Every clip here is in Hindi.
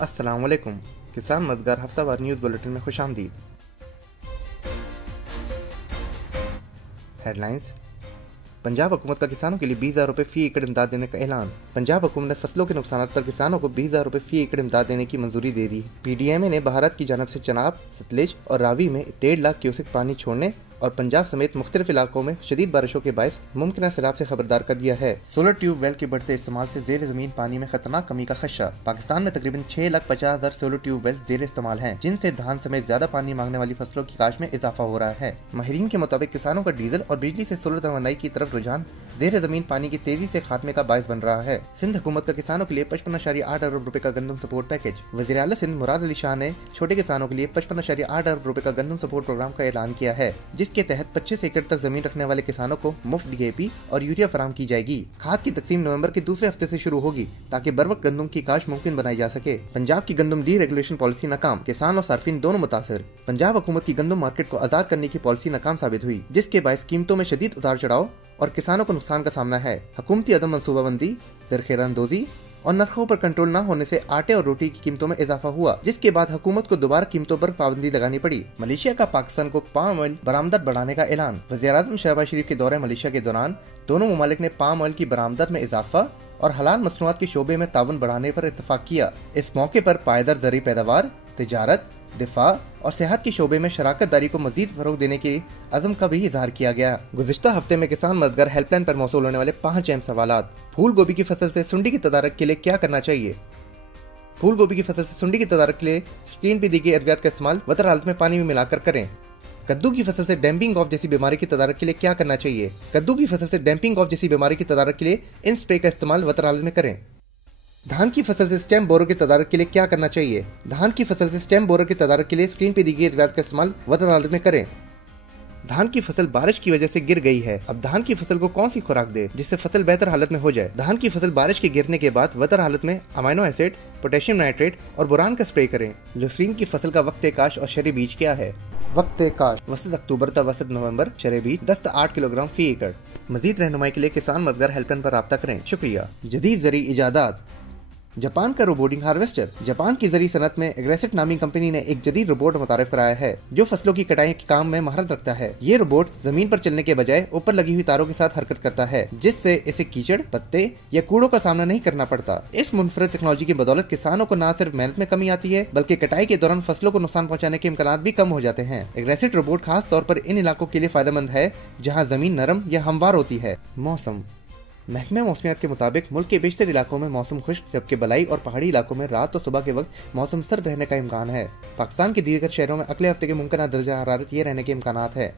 अस्सलाम वालेकुम। किसान मददगार हफ्तावार न्यूज़ बुलेटिन में खुशामदीद। हेडलाइंस। पंजाब हुकूमत का किसानों के लिए 20,000 रुपये फी एकड़ इमदाद देने का ऐलान। पंजाब हुकूमत ने फसलों के नुकसान पर किसानों को 20,000 रुपये फी एकड़ इमदाद देने की मंजूरी दे दी। PDMA ने भारत की जानब से चनाब, सतलेज और रावी में 1.5 लाख क्यूसेक पानी छोड़ने और पंजाब समेत मुख्तलिफ इलाकों में शदीद बारिशों के बायस मुमकिन सैलाब से खबरदार कर दिया है। सोलर ट्यूब वेल के बढ़ते इस्तेमाल से जेर जमीन पानी में खतरनाक कमी का खदशा। पाकिस्तान में तकरीबन 6,50,000 सोलर ट्यूब वेल जेर इस्तेमाल हैं, जिनसे धान समेत ज्यादा पानी मांगने वाली फसलों की काश में इजाफा हो रहा है। माहिरीन के मुताबिक किसानों का डीजल और बिजली से सोलर तवानाई की तरफ रुझान जेर जमीन पानी की तेजी से खात्मे का बायस बन रहा है। सिंध हुकूमत का किसानों के लिए 55.8 अरब रुपए का गंदम सपोर्ट पैकेज। वज़ीर आला सिंध मुराद अली शाह ने छोटे किसानों के लिए 55.8 अरब रुपए का गंदम सपोर्ट प्रोग्राम का ऐलान किया है, जिसके तहत 25 एकड़ तक जमीन रखने वाले किसानों को मुफ्त DAP और यूरिया फराम की जाएगी। खाद की तकसीम नवंबर के दूसरे हफ्ते से शुरू होगी ताकि बर वक्त गंदम की काश मुमकिन बनाई जा सके। पंजाब की गंदम डीरेगुलेशन पॉलिसी नाकाम, किसान और सार्फिन दोनों मुतासर। पंजाब हुकूमत की गंदम मार्केट को आजाद करने की पॉलिसी नाकाम साबित हुई, जिसके बायस कीमतों में शदीद उतार चढ़ाव और किसानों को नुकसान का सामना है। हुकूमती अदम मनसूबाबंदी, ज़रख़ीरा अंदोज़ी और नरखों पर कंट्रोल न होने से आटे और रोटी की कीमतों में इजाफा हुआ, जिसके बाद हुकूमत को दोबारा कीमतों पर पाबंदी लगानी पड़ी। मलेशिया का पाकिस्तान को पाम ऑयल बरामदत बढ़ाने का ऐलान। वज़ीर-ए-आज़म शहबाज शरीफ के दौरे मलेशिया के दौरान दोनों ममालिक ने पाम ऑयल की बरामदत में इजाफा और हलाल मसनूआत के शोबे में ताउन बढ़ाने पर इत्तफाक किया। इस मौके पर पायदार ज़रूरी पैदावार, तिजारत, दिफा और सेहत के शोबे में शराकत दारी को मजीद फरोग देने के अज़म का भी इजहार किया गया। गुज़िश्ता हफ्ते में किसान मददगार हेल्पलाइन पर मौसूल होने वाले 5 अहम सवालात। फूल गोभी की फसल से सुंडी की तदारक के लिए क्या करना चाहिए? फूल गोभी की फसल से सुंडी की तदारक के लिए स्क्रीन पे दी गई अद्वियात का इस्तेमाल वतर हालत में पानी में मिलाकर करें। कद्दू की फसल से डैम्पिंग ऑफ जैसी बीमारी की तदारक के लिए क्या करना चाहिए? कद्दू की फसल से डैम्पिंग ऑफ जैसी बीमारी की तदारक के लिए इन स्प्रे का इस्तेमाल वतर हालत में करें। धान की फसल से स्टेम बोरो की तदारक के लिए क्या करना चाहिए? धान की फसल से स्टेम बोरो की तदारक के लिए स्क्रीन पे दी गई अद्वियात का इस्तेमाल वतर हालत में करें। धान की फसल बारिश की वजह से गिर गई है, अब धान की फसल को कौन सी खुराक दे जिससे फसल बेहतर हालत में हो जाए? धान की फसल बारिश के गिरने के बाद वतर हालत में अमाइनो एसिड, पोटेशियम नाइट्रेट और बोरान का स्प्रे करें। लुसरीन की फसल का वक्त काश और शरई बीज क्या है? वक्त काश वसत अक्टूबर तक वसत नवंबर, शरई बीज 10 से 8 किलोग्राम फी एकड़। मजीद रहनुमाई के लिए किसान मददगार हेल्पलाइन पर राब्ता करें। शुक्रिया। जदीद ज़री इजादात। जापान का रोबोटिक हार्वेस्टर। जापान की ज़री सनत में एग्रेसिव नामी कंपनी ने एक जदीद रोबोट मुतारिफ कराया है जो फसलों की कटाई के काम में महारत रखता है। ये रोबोट जमीन पर चलने के बजाय ऊपर लगी हुई तारों के साथ हरकत करता है, जिससे इसे कीचड़, पत्ते या कूड़ों का सामना नहीं करना पड़ता। इस मुनफरद टेक्नोलॉजी की बदौलत किसानों को न सिर्फ मेहनत में कमी आती है बल्कि कटाई के दौरान फसलों को नुकसान पहुँचाने के इम्कान भी कम हो जाते हैं। एग्रेसिव रोबोट खास तौर पर इन इलाकों के लिए फायदेमंद है जहाँ जमीन नरम या हमवार होती है। मौसम। महकमा मौसमियात के मुताबिक मुल्क के बेशतर इलाकों में मौसम खुश्क, जबकि बलाई और पहाड़ी इलाकों में रात और सुबह के वक्त मौसम सर्द रहने का इम्कान है। पाकिस्तान के दीगर शहरों में अगले हफ्ते के मुमकिन दर्जा हरारत ये रहने के इम्कानात है।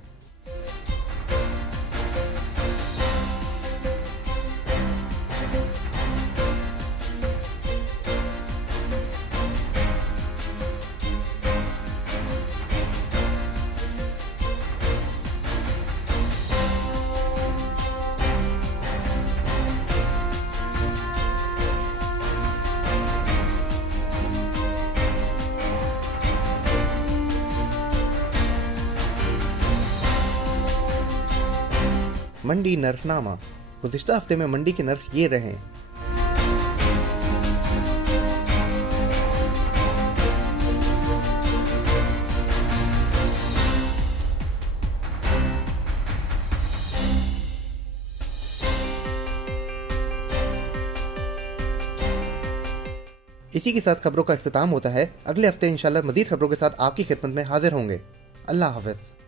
मंडी नर्खनामा। गुज़िश्ता हफ्ते में मंडी के नर्ख ये रहे। इसी के साथ खबरों का इख्तिताम होता है। अगले हफ्ते इंशाल्लाह मजीद खबरों के साथ आपकी खिदमत में हाजिर होंगे। अल्लाह हाफ़िज़।